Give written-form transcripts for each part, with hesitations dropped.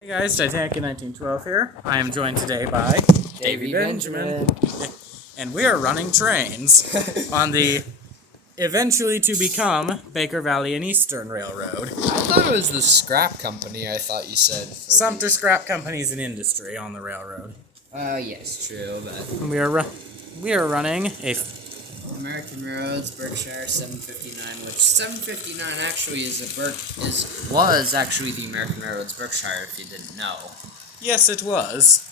Hey guys, Titanic in 1912 here. I am joined today by Davey Benjamin. And we are running trains on the eventually to become Baker Valley and Eastern Railroad. I thought it was the scrap company, I thought you said. Sumter Scrap Company's an industry on the railroad. Yes, true, but... We are running a... American Railroads, Berkshire 759, which 759 actually was actually the American Railroads Berkshire, if you didn't know. Yes, it was.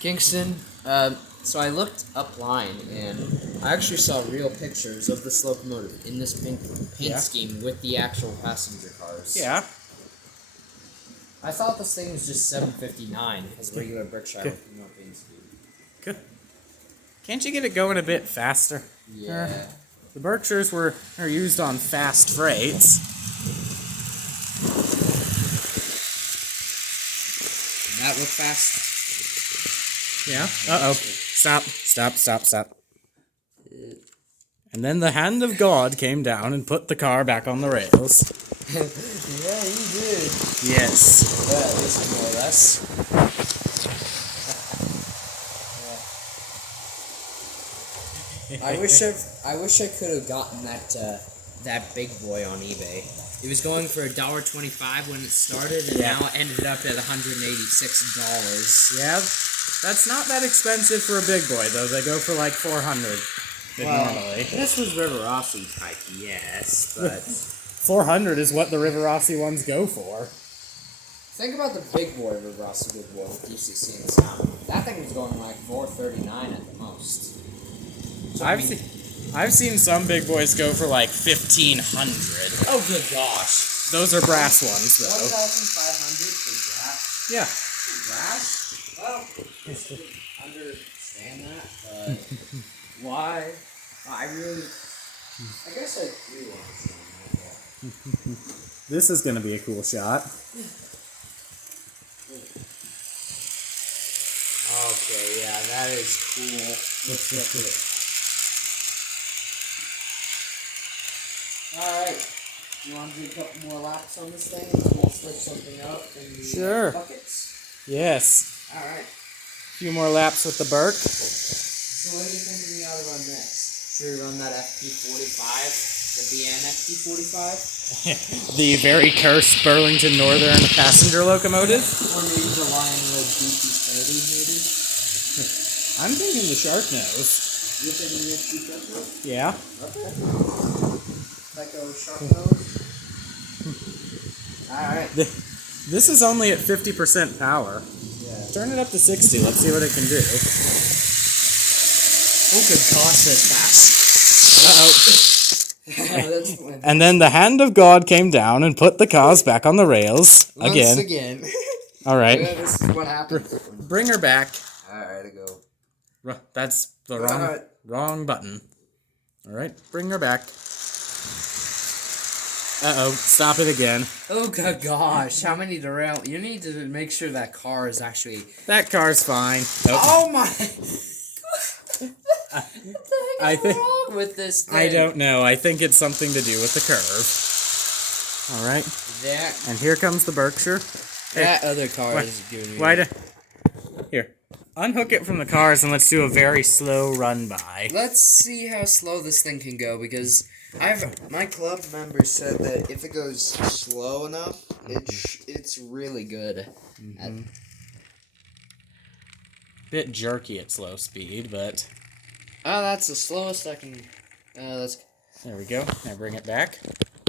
Kingston, so I looked up line, and I actually saw real pictures of this locomotive in this paint scheme with the actual passenger cars. Yeah. I thought this thing was just 759 as regular Berkshire with no paint scheme. Good. Can't you get it going a bit faster? Yeah. The Berkshires are used on fast freights. Did that look fast? Yeah. Uh-oh. Stop. And then the hand of God came down and put the car back on the rails. Yeah, he did. Yes. Yeah, at least more or less. I wish I could have gotten that big boy on eBay. It was going for $1.25 when it started, and now it ended up at $186. Yeah. That's not that expensive for a big boy, though. They go for like $400 normally. This was River Rossi type, yes, but 400 is what the River Rossi ones go for. think about the big boy River Rossi big boy with DCC and sound. That thing was going like $439 at the most. So, I've seen some big boys go for like 1,500. Oh, good gosh. Those are brass ones, though. 1,500 for brass? Yeah. Brass? Well, understand that, but why? I guess I do understand that. This is going to be a cool shot. Okay, yeah, that is cool. Let's get it. Alright, you want to do a couple more laps on this thing? We'll switch something up in the Sure. buckets. Yes. Alright. A few more laps with the Burke. So what do you think we ought to run next? Should we run that FP45? The BN FP45? The very cursed Burlington Northern passenger locomotive. Or maybe the Lionwood BP30, maybe? I'm thinking the Sharknose. You're thinking the FP30? Yeah. Okay. Psycho Sharknose? Alright. This is only at 50% power. Yeah. Turn it up to 60. Let's see what it can do. Oh, good gosh, that's fast. Uh-oh. And then the hand of God came down and put the cars back on the rails. Once again. All right. Yeah, this is what happens. Bring her back. Alright, I go. That's the wrong button. All right. Bring her back. Uh-oh. Stop it again. Oh, good gosh. How many derail? You need to make sure that car is actually... That car's fine. Nope. Oh, my... What the heck is wrong with this thing? I don't know. I think it's something to do with the curve. All right. And here comes the Berkshire. That other car is giving me... Here. Unhook it from the cars and let's do a very slow run by. Let's see how slow this thing can go, because my club member said that if it goes slow enough, it's really good. Mm-hmm. Bit jerky at slow speed, but... Oh, that's the slowest I can... There we go. Now bring it back.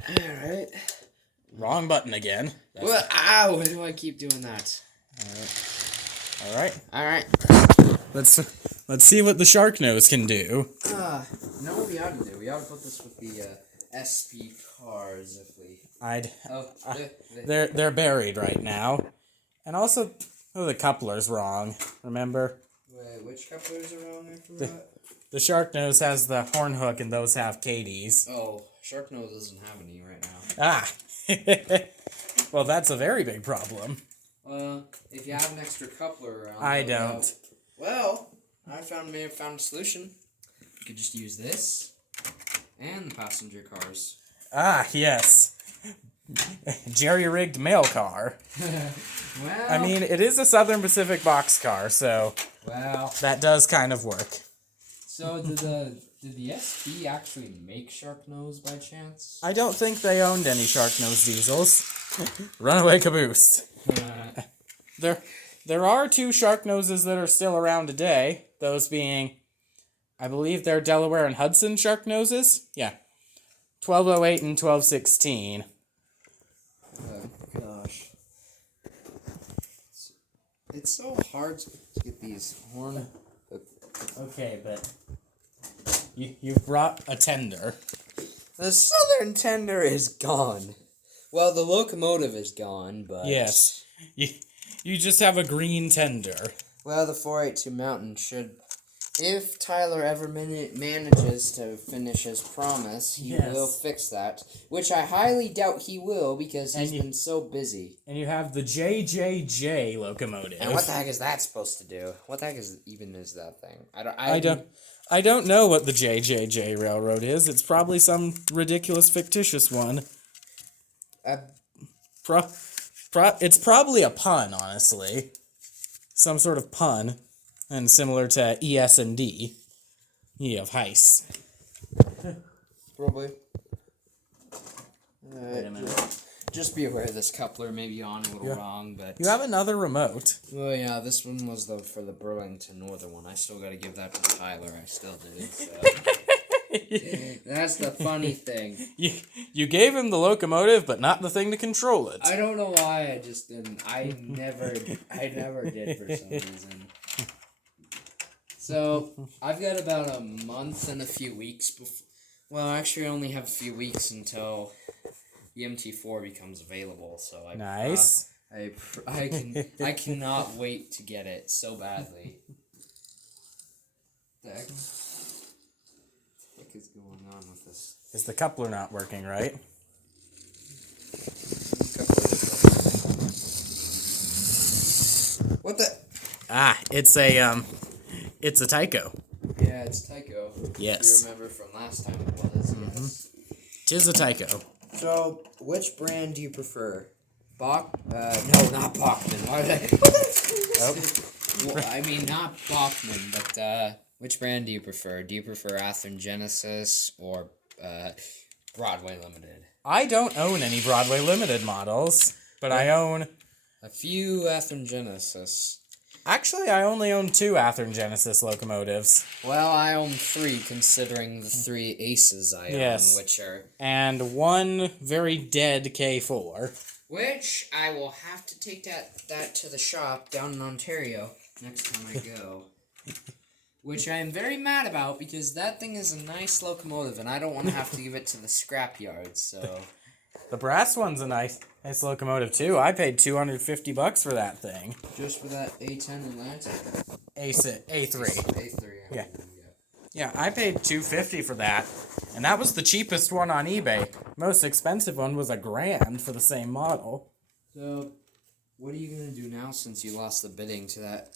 Alright. Wrong button again. Well, ow! Why do I keep doing that? Alright. Let's see what the Sharknose can do. You know what we ought to do? We ought to put this with the SP cars if we... They're buried right now. And also, the coupler's wrong. Remember? Wait, which couplers are wrong after that? The Sharknose has the horn hook and those have Katie's. Oh, Sharknose doesn't have any right now. Ah! Well, that's a very big problem. If you have an extra coupler around... I don't. Well, I may have found a solution. You could just use this and the passenger cars. Ah, yes. jerry-rigged mail car. Well, I mean, it is a Southern Pacific boxcar, so well. that does kind of work. So did the SP actually make Sharknose by chance? I don't think they owned any Sharknose diesels. Runaway caboose. There are 2 Sharknoses that are still around today. Those being, I believe they're Delaware and Hudson Sharknoses. Yeah. 1208 and 1216. Oh, gosh. It's so hard to get these horn... Okay, but you've brought a tender. The Southern tender is gone. Well, the locomotive is gone, but... Yes. You just have a green tender. Well, the 482 Mountain should... If Tyler ever manages to finish his promise, he will fix that. Which I highly doubt he will, because he's been so busy. And you have the JJJ locomotive. And what the heck is that supposed to do? What the heck is that thing? I don't know what the JJJ railroad is. It's probably some ridiculous fictitious one. It's probably a pun, honestly. Some sort of pun. And similar to ES&D. E of Heis. Probably. Wait a minute. Just be aware this coupler may be on a little wrong, but... You have another remote. Well, yeah, this one was, though, for the Burlington Northern one. I still gotta give that to Tyler. I still did, so... That's the funny thing. You gave him the locomotive, but not the thing to control it. I don't know why I just didn't. I never did for some reason. So, I've got about a month and a few weeks before... Well, actually, I only have a few weeks until the MT4 becomes available, so I... Nice. I cannot wait to get it so badly. What the heck is going on with this? Is the coupler not working right? What the... It's a Tyco. Yeah, it's Tyco. Yes. You remember from last time it was. Yes. Tis a Tyco. So, which brand do you prefer? No, not Bachman. Why did I... Well, I mean, not Bachman, but, which brand do you prefer? Do you prefer Athearn Genesis or, Broadway Limited? I don't own any Broadway Limited models, but I own... A few Athearn Genesis. Actually, I only own 2 Athearn Genesis locomotives. Well, I own 3, considering the 3 Aces I own, which are... And 1 very dead K4. Which I will have to take that to the shop down in Ontario next time I go. Which I am very mad about, because that thing is a nice locomotive, and I don't want to have to give it to the scrapyard, so... The brass one's a nice locomotive, too. I paid $250 for that thing. Just for that A10 and that? A3. A3. Yeah. Yeah, I paid $250 for that, and that was the cheapest one on eBay. Most expensive one was $1,000 for the same model. So, what are you gonna do now since you lost the bidding to that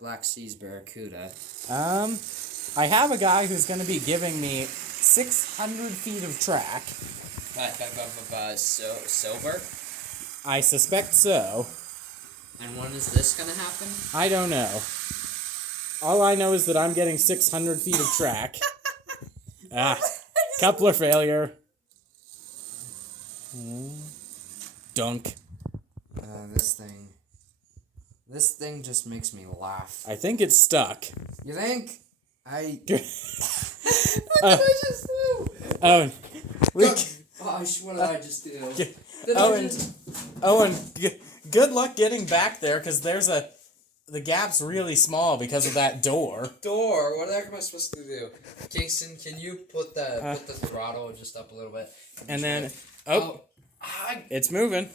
Black Seas Barracuda? I have a guy who's gonna be giving me 600 feet of track. Silver? I suspect so. And when is this gonna happen? I don't know. All I know is that I'm getting 600 feet of track. Coupler failure. Dunk. This thing just makes me laugh. I think it's stuck. You think? What did I just do? Owen. Gosh, what did I just do? Owen, good luck getting back there, because the gap's really small because of that door. Door? What the heck am I supposed to do? Kingston, can you put the throttle just up a little bit? And then, it's moving.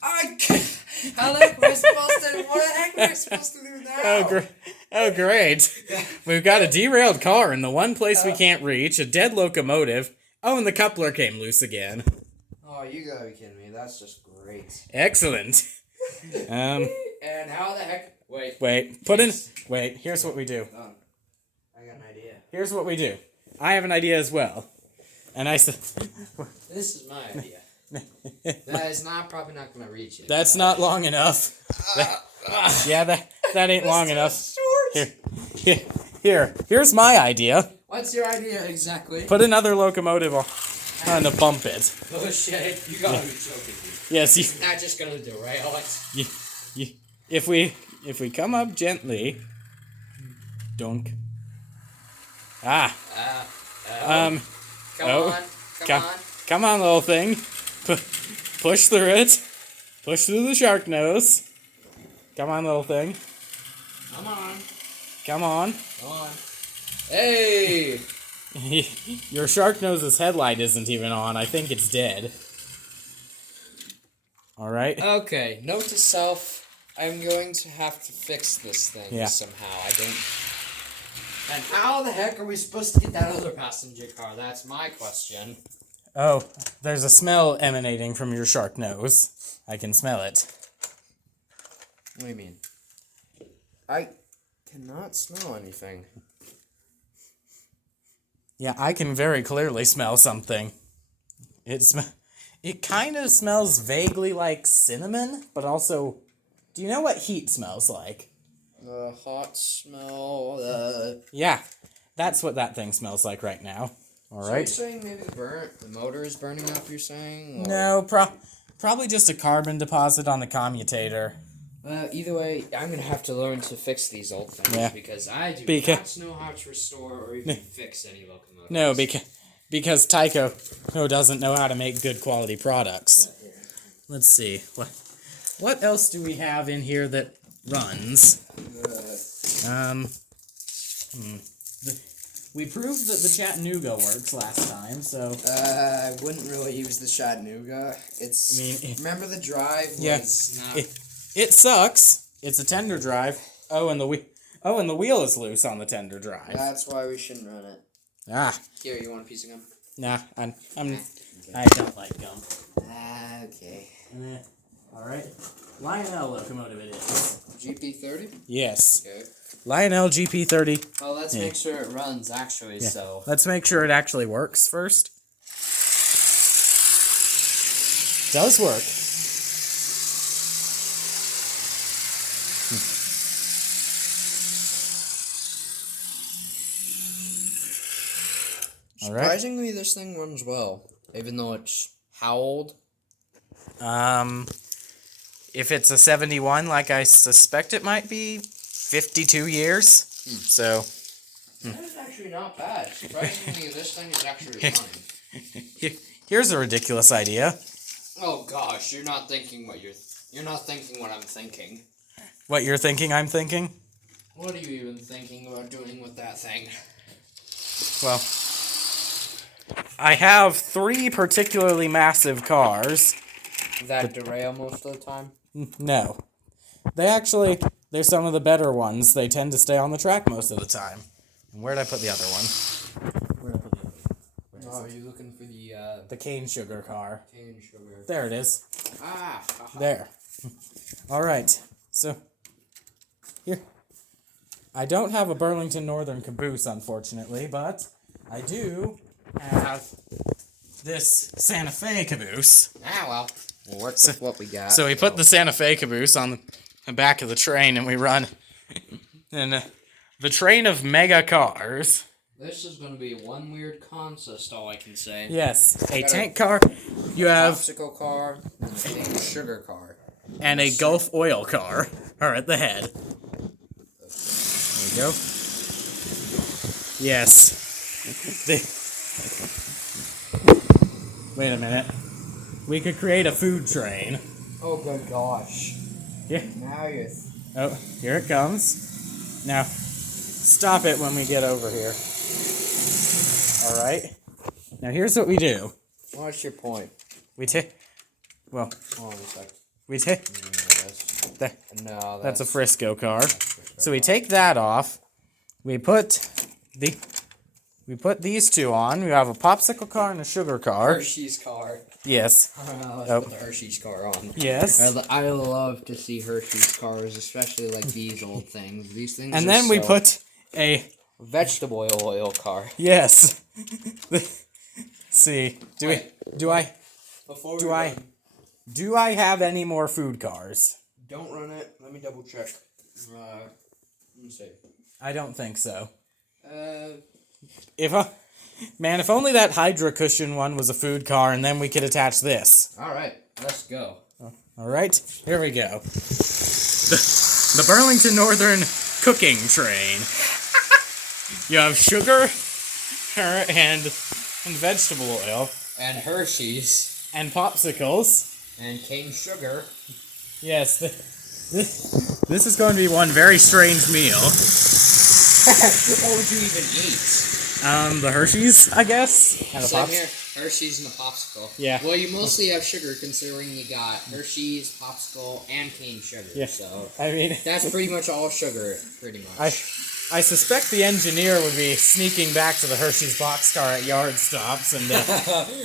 How the heck am I supposed to? What the heck am I supposed to do now? Oh, great. We've got a derailed car in the one place we can't reach, a dead locomotive. Oh, and the coupler came loose again. Oh, you gotta be kidding me. That's just great. Excellent. And how the heck... Wait, here's what we do. I got an idea. Here's what we do. I have an idea as well. And I said... This is my idea. That is probably not gonna reach it. That's not long enough. Yeah, that ain't long enough. Here's my idea. What's your idea exactly? Put another locomotive on to bump it. Oh shit! You gotta be joking me. Yes, It's not just gonna derail it. if we come up gently, dunk. Ah. Come on, little thing. Push through it. Push through the shark nose. Come on, little thing. Come on. Come on. Come on. Hey! Your shark nose's headlight isn't even on. I think it's dead. Alright. Okay, note to self, I'm going to have to fix this thing somehow. I don't... And how the heck are we supposed to get that other passenger car? That's my question. Oh, there's a smell emanating from your shark nose. I can smell it. What do you mean? I cannot smell anything. Yeah, I can very clearly smell something. It kind of smells vaguely like cinnamon, but also... Do you know what heat smells like? The hot smell, Yeah, that's what that thing smells like right now. Alright? So you're saying maybe the motor is burning up, you're saying? Or... No, probably just a carbon deposit on the commutator. Either way, I'm going to have to learn to fix these old things, because I do not know how to restore or even fix any locomotives. No, because Tycho doesn't know how to make good quality products. Let's see. What else do we have in here that runs? We proved that the Chattanooga works last time, so... I wouldn't really use the Chattanooga. Remember the drive was not... It sucks. It's a tender drive. And the wheel is loose on the tender drive. That's why we shouldn't run it. Ah. Here, you want a piece of gum? Nah, I don't like gum. Okay. Alright. Lionel locomotive it is. GP30? Yes. Okay. Lionel GP30. Well, let's make sure it runs, actually, so... Let's make sure it actually works first. Does work. Surprisingly, this thing runs well, even though it's how old? If it's a 71, like I suspect it might be, 52 years. So. That is actually not bad. Surprisingly, this thing is actually running. Here's a ridiculous idea. Oh gosh, you're not thinking what I'm thinking. What you're thinking, I'm thinking? What are you even thinking about doing with that thing? Well, I have 3 particularly massive cars. That derail most of the time? No. They're some of the better ones. They tend to stay on the track most of the time. And where'd I put the other one? Are you looking for the cane sugar car? Cane sugar. There it is. Ah! There. Alright. So, here. I don't have a Burlington Northern caboose, unfortunately, but I do have this Santa Fe caboose. Ah, well. We'll work with what we got. So we put the Santa Fe caboose on the back of the train, and we run and the train of mega cars. This is going to be one weird consist, all I can say. Yes, a tank car. You have popsicle car, and a cane sugar car, and a Gulf oil car are at the head. There we go. Yes. Wait a minute. We could create a food train. Oh, good gosh. Yeah. Now you're... Oh, here it comes. Now, stop it when we get over here. Alright. Now, here's what we do. What's your point? We take... Well... Hold on a second. We take... No, that's a Frisco car. So we take that off. We put these 2 on. We have a popsicle car and a sugar car. Hershey's car. Yes. Let's put the Hershey's car on. Yes. I love to see Hershey's cars, especially like these old things. These things. And then we put a vegetable oil car. Yes. See, do I? before Do I have any more food cars? Don't run it. Let me double check. Let me see. I don't think so. If only that Hydra cushion one was a food car, and then we could attach this. All right, let's go. All right, here we go. The Burlington Northern cooking train. You have sugar and vegetable oil And Hershey's. and popsicles. And cane sugar. Yes, this is going to be one very strange meal. What would you even eat? The Hershey's, I guess. And the Same pops. here. Hershey's and a popsicle. Yeah. Well, you mostly have sugar considering you got Hershey's, popsicle, and cane sugar. Yeah. So I mean, that's pretty much all sugar, pretty much. I suspect the engineer would be sneaking back to the Hershey's boxcar at yard stops and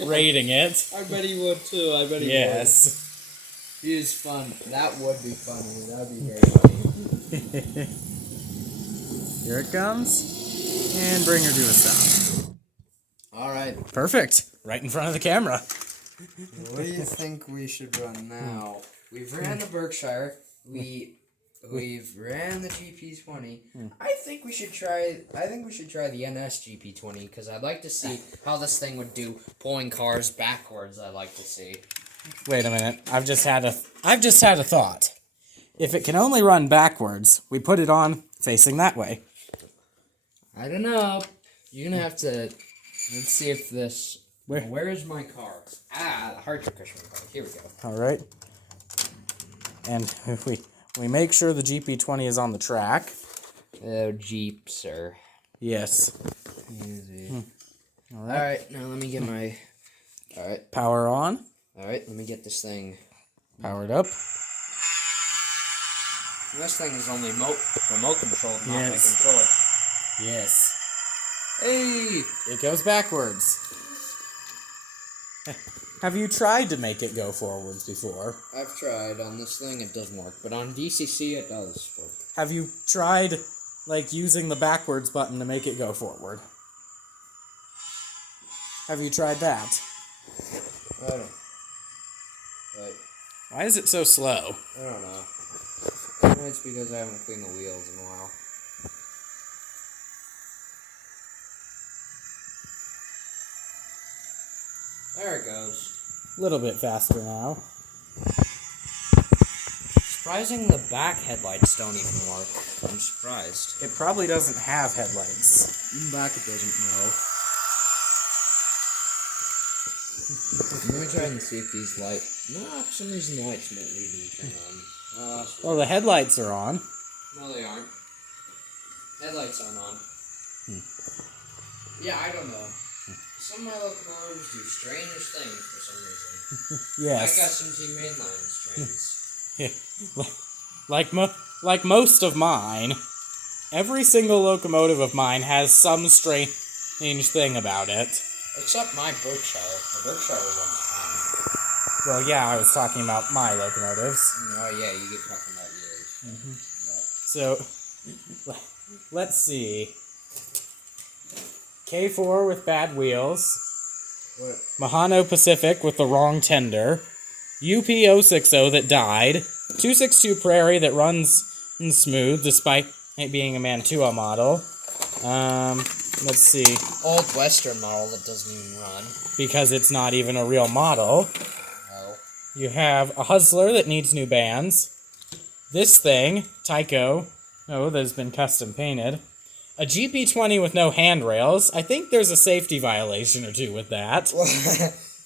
raiding it. I bet he would too. I bet he would. Yes. He is fun. That would be funny. That would be very funny. Here it comes. And bring her to a stop. All right. Perfect. Right in front of the camera. What do you think we should run now? We've ran the Berkshire. We've ran the GP20. I think we should try the NS GP20 because I'd like to see how this thing would do pulling cars backwards. I'd like to see. Wait a minute. I've just had a thought. If it can only run backwards, we put it on facing that way. I don't know. You're gonna have to. Let's see if this. Where? Where is my car? The hardware cushion car. Here we go. All right. And if we make sure the GP20 is on the track. Oh, Jeep, sir. Yes. Easy. All All right. right, now let me get my. All right, Power on. let me get this thing. Powered up. This thing is only remote controlled, not my Yes. controller. Yes. Hey! It goes backwards. Have you tried to make it go forwards before? I've tried on this thing, it doesn't work, but on DCC it does work. Have you tried, like, using the backwards button to make it go forward? Have you tried that? I don't. But Why is it so slow? I don't know. Maybe it's because I haven't cleaned the wheels in a while. There it goes. A little bit faster now. Surprising the back headlights don't even work. I'm surprised. It probably doesn't have headlights. In back it doesn't know. Let me try and see if these lights... No, for some reason the lights won't leave me turn on. Well, the headlights are on. No, they aren't. Headlights aren't on. Yeah, I don't know. Some of my locomotives do strange things for some reason. Yes. Like SMT mainline trains. Like most of mine, every single locomotive of mine has some strange thing about it. Except my Berkshire. The Berkshire runs fine. Well, yeah, I was talking about my locomotives. Oh yeah, you get talking about yours. So, let's see. K4 with bad wheels. What? Mahano Pacific with the wrong tender. UP060 that died. 262 Prairie that runs smooth despite it being a Mantua model. Let's see. Old Western model that doesn't even run. Because it's not even a real model. No. You have a Hustler that needs new bands. This thing, Tyco, that has been custom painted. A GP20 with no handrails. I think there's a safety violation or two with that.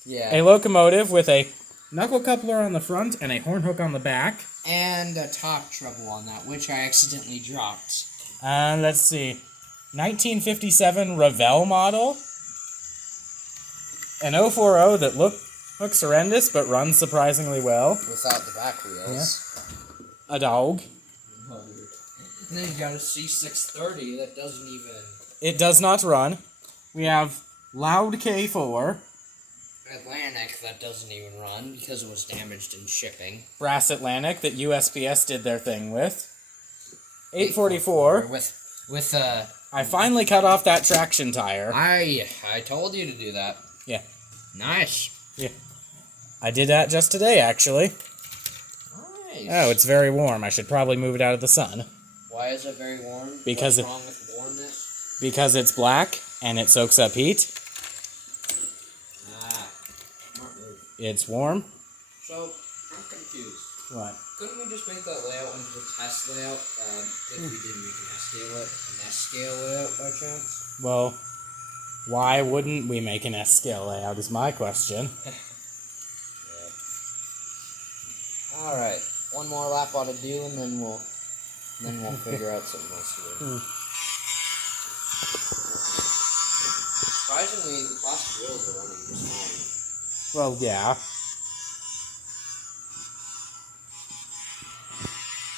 Yeah. A locomotive with a knuckle coupler on the front and a horn hook on the back. And a top treble on that, which I accidentally dropped. Let's see. 1957 Revell model. An 040 that looks horrendous but runs surprisingly well. Without the back wheels. A dog. And then you got a C630 that doesn't even... It does not run. We have Loud K4. Atlantic that doesn't even run because it was damaged in shipping. Brass Atlantic that USPS did their thing with. 844. With I finally cut off that traction tire. I told you to do that. Yeah. Nice. Yeah. I did that just today, actually. Nice. Oh, it's very warm. I should probably move it out of the sun. Why is it very warm? Because What's wrong with warmness? Because it's black and it soaks up heat. Smart move. It's warm. So, I'm confused. What? Couldn't we just make that layout into the test layout if we didn't make an S-scale layout by chance? Well, why wouldn't we make an S-scale layout is my question. Alright, one more lap ought to do, and then we'll figure out something else to do. Surprisingly, the plastic wheels are running just fine. Well, yeah.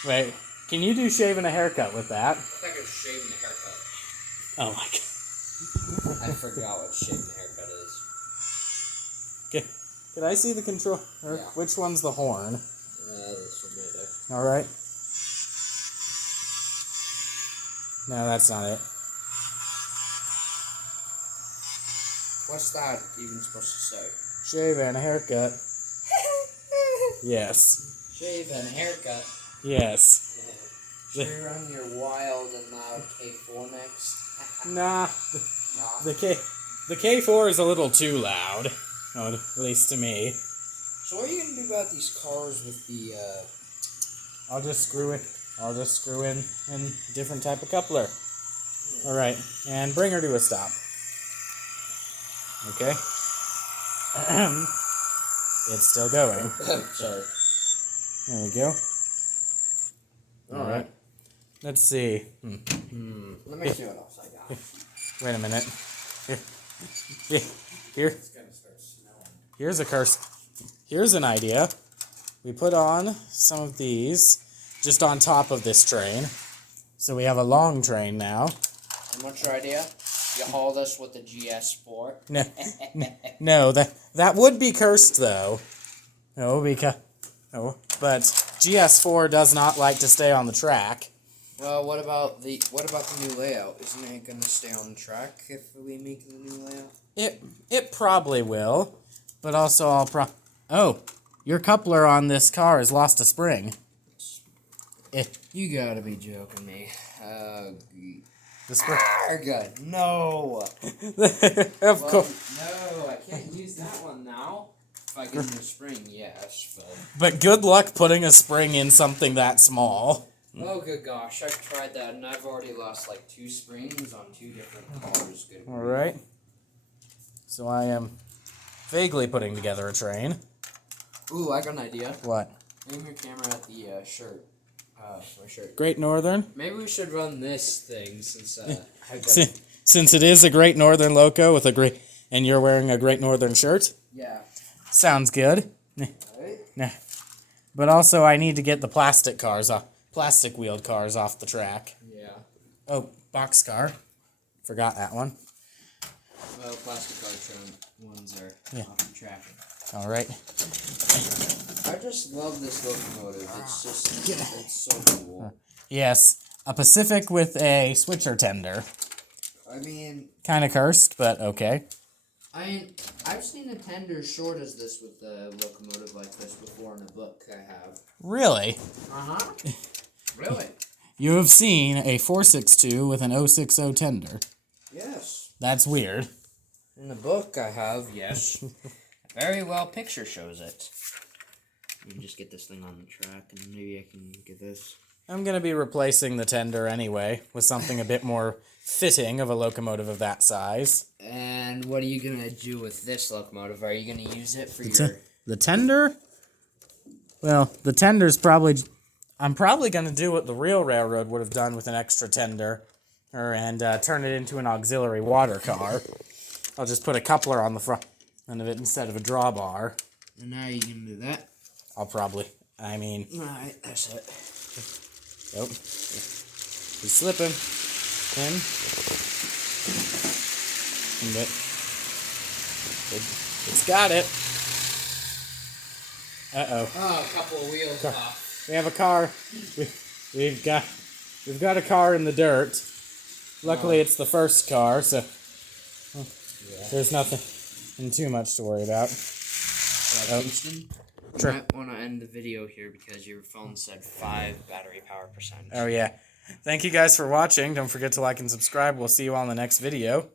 Wait, can you do shaving a haircut with that? I think it's shaving a haircut. Oh my god. I forgot what shaving a haircut is. Okay. Can I see the control? Yeah. Which one's the horn? This one right there. Alright. No, that's not it. What's that even supposed to say? Shave and a haircut. Yes. Shave and haircut. Yes. Should we run your wild and loud K4 next? Nah. Nah. The K4 is a little too loud. At least to me. So what are you gonna do about these cars with the I'll just screw in different type of coupler. Yeah. Alright. And bring her to a stop. Okay. It's still going. Sorry. There we go. Alright. Let's see. Let me see what else I got. Wait a minute. Here. It's gonna start snowing. Here's a curse. Here's an idea. We put on some of these just on top of this train. So we have a long train now. And what's your idea? You haul this with the GS4? No, that would be cursed though. No, but GS4 does not like to stay on the track. Well, what about the new layout? Isn't it gonna stay on the track if we make the new layout? It probably will, but also oh, your coupler on this car has lost a spring. You gotta be joking me. The spring. Good. No. Of course. No, I can't use that one now. If I get a spring, yes, But good luck putting a spring in something that small. Oh, good gosh, I've tried that, and I've already lost, like, 2 springs on 2 different cars. Good. Alright. So I am vaguely putting together a train. Ooh, I got an idea. What? Aim your camera at the shirt. My shirt. Great Northern? Maybe we should run this thing, since, Since it is a Great Northern loco with a great... And you're wearing a Great Northern shirt? Yeah. Sounds good. Right? Nah. But also I need to get the plastic wheeled cars off the track. Yeah. Oh, boxcar. Forgot that one. Well, plastic car ones are off the track. Alright. I just love this locomotive. It's just, it's so cool. Yes, a Pacific with a switcher tender. I mean... Kinda cursed, but okay. I've seen a tender short as this with a locomotive like this before in a book I have. Really? Uh-huh. Really? You have seen a 462 with an 060 tender. Yes. That's weird. In the book I have, yes. Very well picture shows it. Let me just get this thing on the track, and maybe I can get this. I'm going to be replacing the tender anyway with something a bit more fitting of a locomotive of that size. And what are you going to do with this locomotive? Are you going to use it for your... The tender? Well, the tender's probably... I'm probably going to do what the real railroad would have done with an extra tender, and turn it into an auxiliary water car. I'll just put a coupler on the front end of it instead of a drawbar. And now you can do that. I'll probably... I mean... Alright, that's it. Oh. He's slipping. In. It's got it. Uh-oh. Oh, a couple of wheels off. We have a car. We've got a car in the dirt. Luckily, it's the first car, so there's nothing too much to worry about. Kingston, you might want to end the video here because your phone said 5 battery power percent. Oh, yeah. Thank you guys for watching. Don't forget to like and subscribe. We'll see you all in the next video.